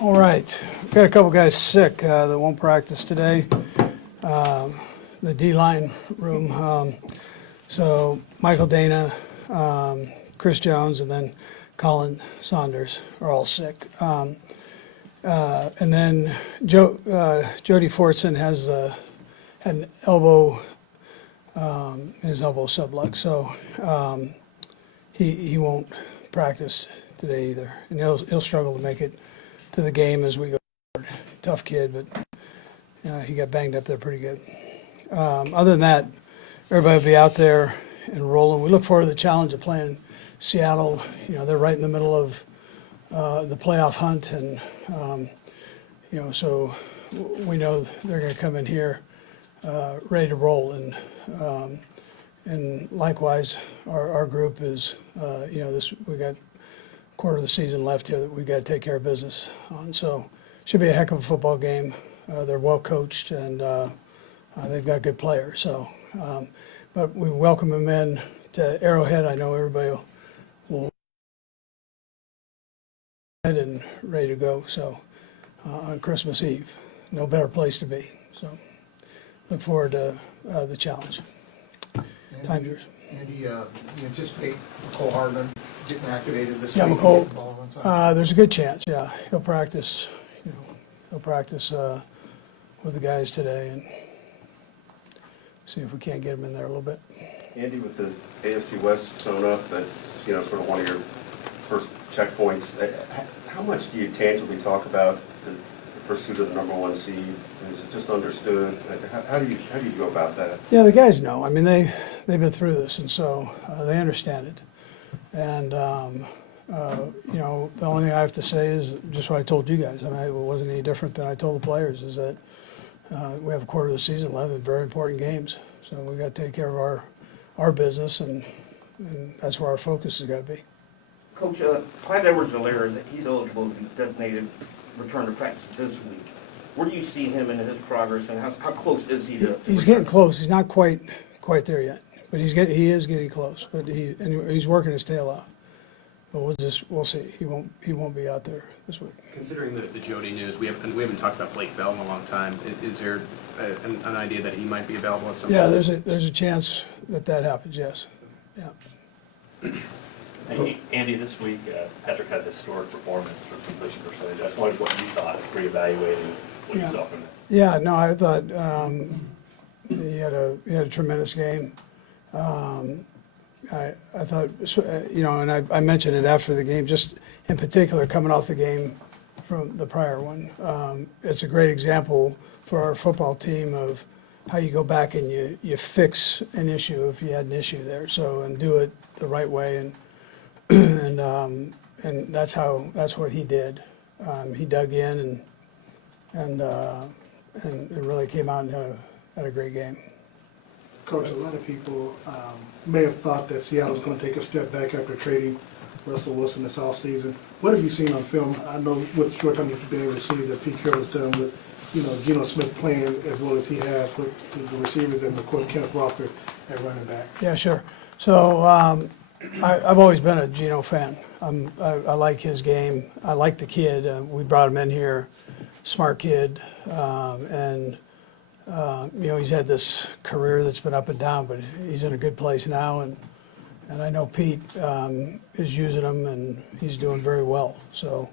All right, we've got a couple guys sick that won't practice today. The D-line room. So Michael Dana, Chris Jones, and then Colin Saunders are all sick. And then Jody Fortson has had an elbow, his elbow sublux, so he won't practice today either, and he'll struggle to make it to the game as we go forward. Tough kid, but he got banged up there pretty good. Other than that, everybody will be out there and rolling. We look forward to the challenge of playing Seattle. You know, they're right in the middle of the playoff hunt, and you know, so we know they're going to come in here ready to roll, and likewise, our group is, you know, we got a quarter of the season left here that we've got to take care of business on. So should be a heck of a football game. They're well coached, and they've got good players. So, but we welcome them in to Arrowhead. I know everybody will and ready to go. So on Christmas Eve, no better place to be. So look forward to the challenge. Time's yours. Andy, you anticipate Mecole Hardman getting activated this Yeah, week? Mecole. There's a good chance. Yeah, he'll practice. You know, he'll practice with the guys today and see if we can't get him in there a little bit. Andy, with the AFC West sewn up, that's, you know, sort of one of your first checkpoints. How much do you tangibly talk about the pursuit of the #1 seed? Is it just understood? How do you go about that? Yeah, the guys know. I mean, they've been through this, and so they understand it. And you know, the only thing I have to say is just what I told you guys. I mean, it wasn't any different than I told the players. Is that we have a quarter of the season left, and very important games. So we got to take care of our business, and that's where our focus has got to be. Coach, Clyde Edwards-Helaire, he's eligible to be designated return to practice this week. Where do you see him in his progress, and how close is he to? He's getting close. He's not quite there yet, but he is getting close. But he's working his tail off. But we'll see. He won't be out there this week. Considering the Jody news, we haven't talked about Blake Bell in a long time. Is there an idea that he might be available at some point? Yeah, there's a chance that happens. Yes. Yeah. Andy, this week, Patrick had a historic performance for completion percentage. I just wondered what you thought, reevaluating what you saw from him. Yeah, no, I thought he had a tremendous game. I thought, you know, and I mentioned it after the game, just in particular coming off the game from the prior one. It's a great example for our football team of how you go back and you fix an issue if you had an issue there. So, and do it the right way, and that's what he did. He dug in and really came out and had a great game. Coach, a lot of people may have thought that Seattle was going to take a step back after trading Russell Wilson this offseason. What have you seen on film? I know with the short time you've been able to see that Pete Carroll's done with, you know, Geno Smith playing as well as he has with the receivers and, of course, Kenneth Walker at running back. Yeah, sure. So I've always been a Geno fan. I like his game. I like the kid. We brought him in here, smart kid, and you know, he's had this career that's been up and down, but he's in a good place now, and I know Pete is using him, and he's doing very well. So,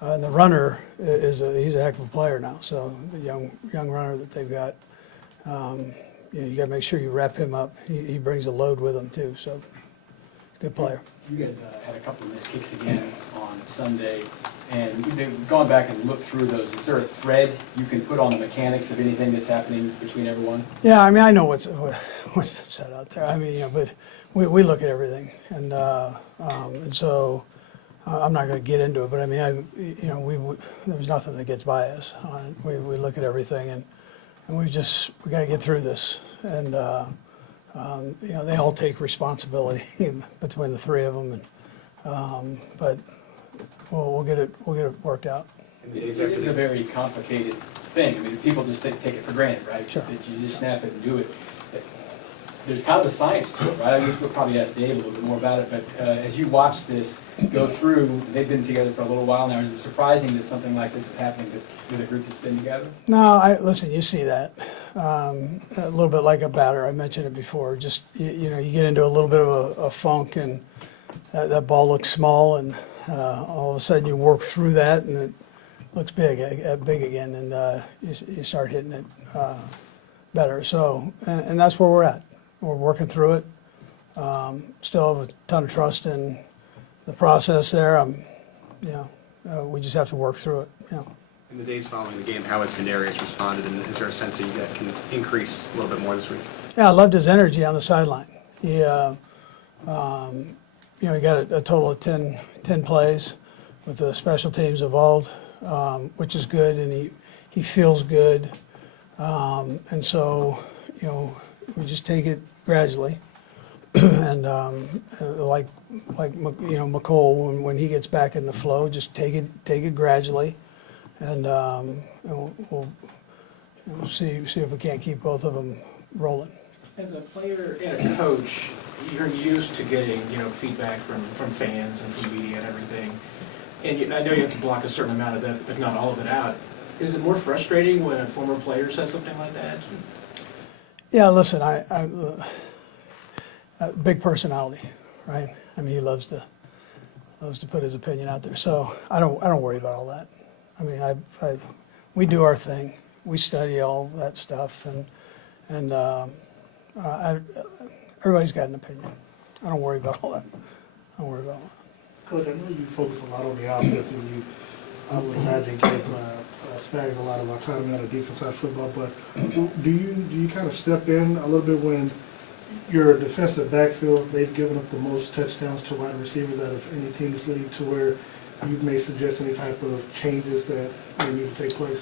and the runner he's a heck of a player now. So the young runner that they've got, you know, you got to make sure you wrap him up. He brings a load with him too. So, good player. You guys had a couple of missed kicks again on Sunday, and we've gone back and looked through those. Is there a thread you can put on the mechanics of anything that's happening between everyone? Yeah, I mean, I know what's said out there. I mean, you know, but we look at everything, and so I'm not going to get into it. But I mean, you know, there's nothing that gets by us on it. We look at everything, and we got to get through this, and you know, they all take responsibility between the three of them, and but we'll get it worked out. It is a very complicated thing. I mean, people just take it for granted, right? Sure. That you just snap it and do it. there's kind of a science to it, right? I guess we'll probably ask Dave a little bit more about it, but as you watch this go through, they've been together for a little while now. Is it surprising that something like this is happening with a group that's been together? No, listen, you see that. A little bit like a batter, I mentioned it before. Just, you know, you get into a little bit of a funk and that ball looks small and all of a sudden you work through that and it looks big again and you start hitting it better. So, and that's where we're at. We're working through it. Still have a ton of trust in the process there. We just have to work through it, you know. In the days following the game, how has Kadarius responded, and is there a sense that that can increase a little bit more this week? Yeah, I loved his energy on the sideline. He, he got a total of 10 plays with the special teams involved, which is good, and he feels good. And so, we just take it gradually. And like Mecole, when he gets back in the flow, just take it gradually, and we'll see if we can't keep both of them rolling. As a player and a coach, you're used to getting, feedback from fans and from media and everything. And I know you have to block a certain amount of that, if not all of it out. Is it more frustrating when a former player says something like that? Yeah, listen, I big personality, right? I mean, he loves to put his opinion out there. So I don't worry about all that. I mean, we do our thing. We study all that stuff, and everybody's got an opinion. I don't worry about all that. I don't worry about all that. Coach, I know you focus a lot on the offense, and you, I would imagine, give Spags a lot of autonomy on the defense side of football. But do you kind of step in a little bit when your defensive backfield, they've given up the most touchdowns to wide receivers out of any team in this league, to where you may suggest any type of changes that may need to take place?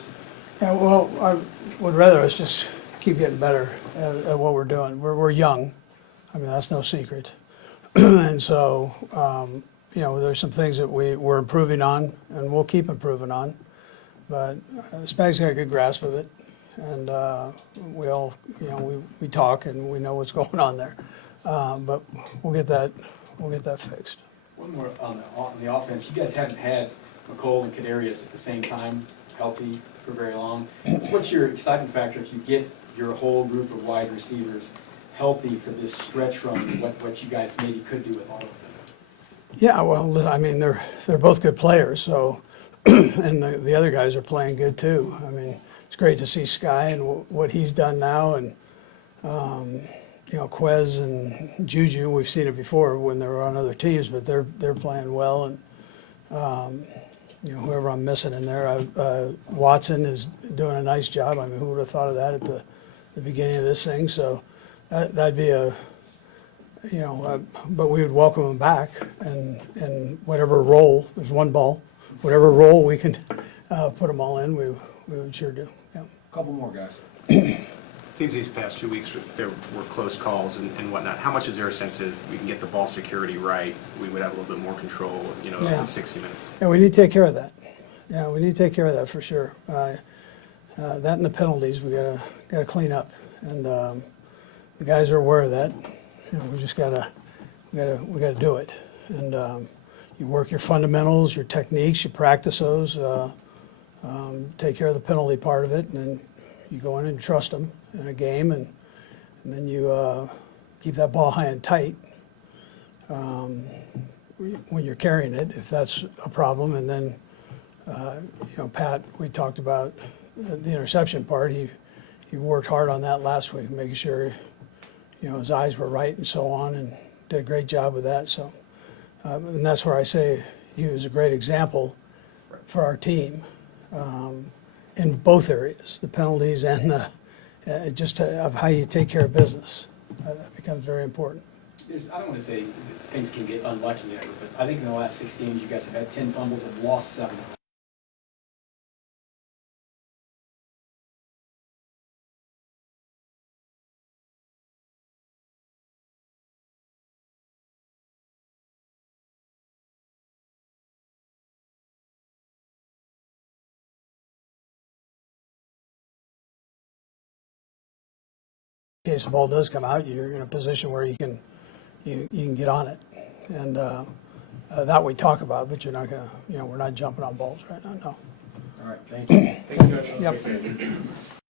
Yeah, well, I would rather us just keep getting better at what we're doing. We're young. I mean, that's no secret. And so, there's some things that we're improving on, and we'll keep improving on. But Spag's got a good grasp of it, and we all, we talk and we know what's going on there. But we'll get that fixed. One more on the offense. You guys haven't had Mecole and Kadarius at the same time, healthy for very long. What's your excitement factor if you get your whole group of wide receivers healthy for this stretch run, what you guys maybe could do with all of them? Yeah, well, I mean, they're both good players, so, and the other guys are playing good too. I mean, it's great to see Sky and what he's done now, and Quez and Juju. We've seen it before when they were on other teams, but they're playing well, and whoever I'm missing in there, Watson is doing a nice job. I mean, who would have thought of that at the beginning of this thing? So that'd be but we would welcome him back, and whatever role, there's one ball, whatever role we can put them all in, we would sure do. Yeah. Couple more guys. It seems these past 2 weeks there were close calls and whatnot. How much is there a sense if we can get the ball security right, we would have a little bit more control, Yeah. in 60 minutes? Yeah, we need to take care of that. Yeah, we need to take care of that for sure. That and the penalties we gotta clean up, and the guys are aware of that. We just gotta do it. And you work your fundamentals, your techniques, you practice those. Take care of the penalty part of it, and then you go in and trust them in a game, and then you keep that ball high and tight when you're carrying it, if that's a problem. And then, Pat, we talked about the interception part. He worked hard on that last week, making sure, his eyes were right and so on, and did a great job with that. So, and that's where I say he was a great example for our team in both areas, the penalties and of how you take care of business. That becomes very important. I don't want to say things can get unlucky ever, but I think in the last 6 games you guys have had 10 fumbles and lost 7. in case the ball does come out, you're in a position where you can get on it. And that we talk about, but you're not gonna, we're not jumping on balls right now, no. All right, thank you. Yep.